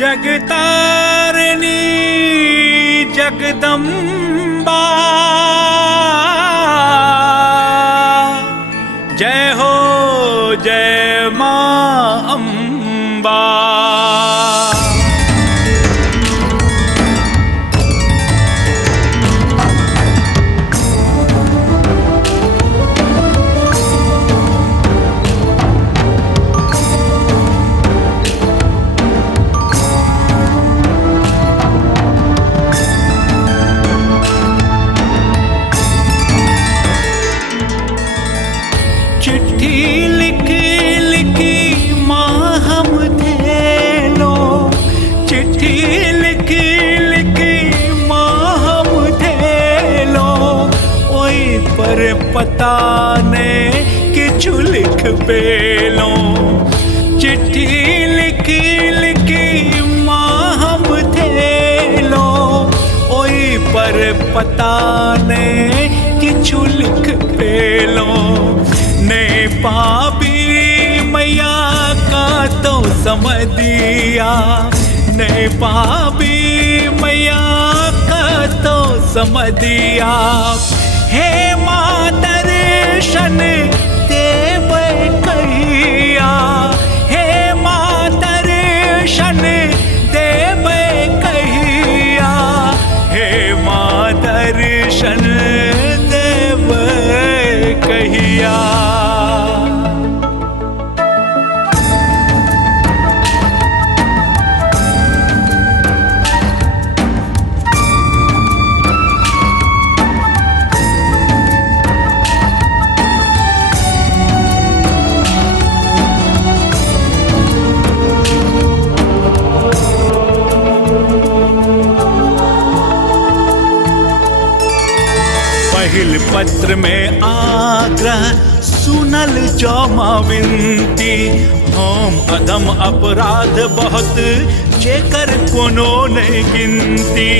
जगतारिणी जगदम्बा जय हो जय मां अम्बा। चिट्ठी लिखी लिखी माँ हम थे लो, चिट्ठी लिखी लिखी माँ हम थे लो, ओई पर पता ने किछु लिख पेलो। चिट्ठी लिखी लिखी माँ हम थे लो, ओई पर पता ने किछु लिख पेलो। ने पापी मैया का तो समझिया, ने पापी मैया का तो समझिया। हे माँ दर्शन देव कहिया, हे माँ दर्शन देव कहिया, हे माँ दर्शन देव कहिया। पहिल पत्र में आग्रह सुनल जो मां विनती, हम अधम अपराध बहुत जेकर कोनो नहीं गिनती।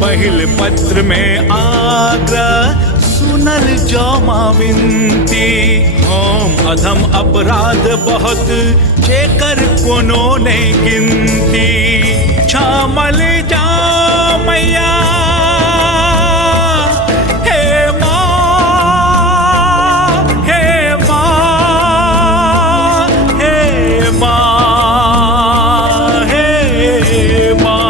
पहिल पत्र में आग्रह सुनल जो मां विनती, हम अधम अपराध बहुत जेकर कोनो नहीं गिनती। छामल जा मैया हे माँ, हे माँ, हे माँ, हे माँ।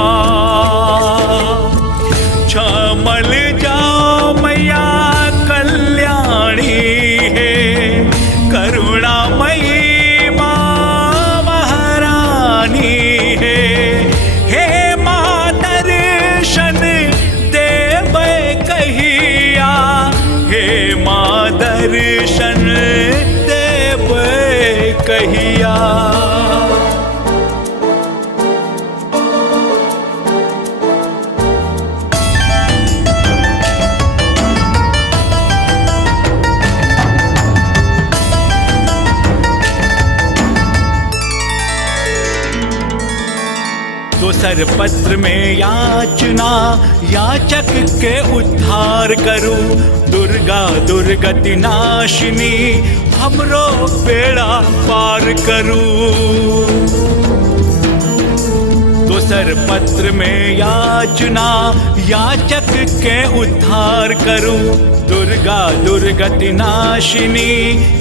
छामल जा मैया कल्याणी है, करुणामयी माँ महारानी है। हे माँ दर्शन देव कहिया, हे माँ दर्शन देव कहिया। दूसर पत्र में याचना याचक के उद्धार करूं, दुर्गा दुर्गति नाशिनी हमरो बेड़ा पार करूं। दूसर पत्र में याचना याचक के उद्धार करूं, दुर्गा दुर्गति नाशिनी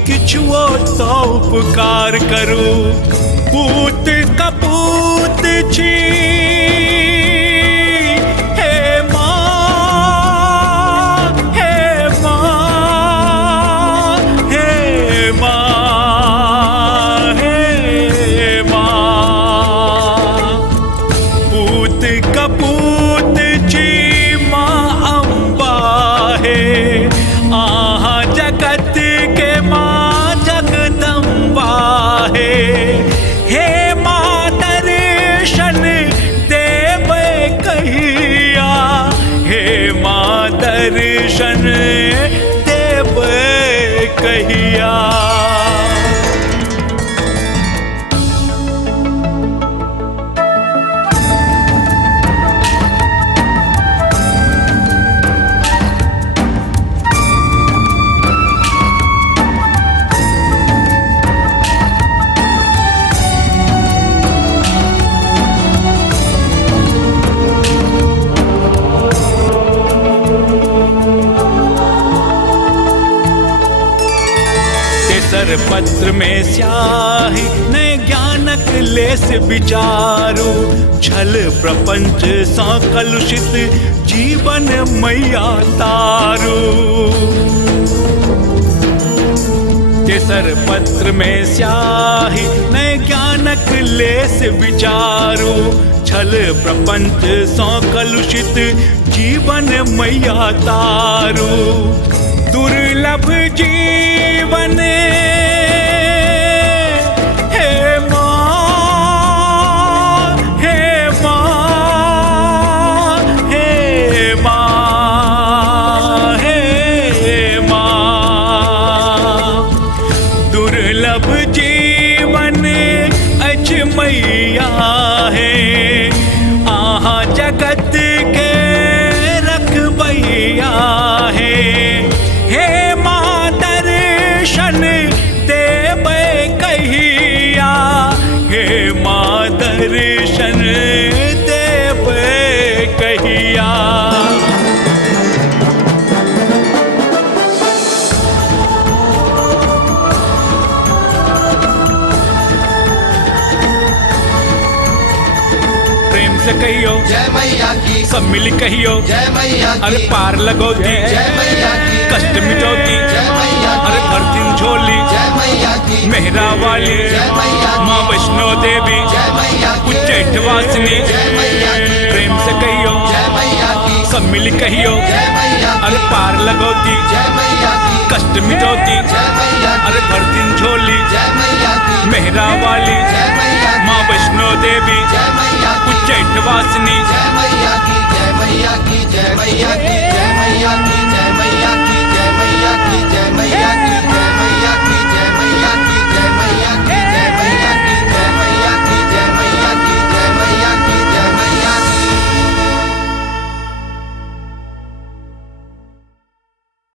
किछुओ तो उपकार करूं। पूत कपूत छी हे माँ, हे माँ, हे माँ, हे माँ। पूत कपूत छी माँ अम्बा है, आहा जगत के माँ जगदम्बा है। हे माँ केसर पत्र में स्याही न ज्ञानक लेस विचारू, छल प्रपंच सा कलुषित जीवन मैया तारू। केसर पत्र में स्याही न ज्ञानक लेस विचारू, छल प्रपंच सा कलुषित जीवन मैया तारू। दुर्लभ जीवन हे माँ, हे माँ, हे माँ, हे माँ। दुर्लभ जीवन अज मैया है, आहा जगत के रखबैया है। हे माँ दर्शन देबै कहिया, हे माँ दर्शन देबै कहिया। प्रेम से कहियो जय मैया की, सब मिल कहियो जय मैया की, अरे पार लगोती जय मैया की, कष्ट मिटोती, जय मैया की, अरे भर दिन झोली जय मैया की, मेहरा वाली जय मैया की, माँ वैष्णो देवी जय मैया की, उच्चैठ वासिनी। जय मैया की, प्रेम से कहियो जय मैया की, सब मिल कहियो जय मैया की, अरे पार लगोती जय मैया की, कष्ट मिटोती, जय मैया की, अरे भर दिन झोली जय मैया की, मेहरा वाली जय मैया की, माँ वैष्णो देवी जय मैया की, उच्चैठ वासिनी। जय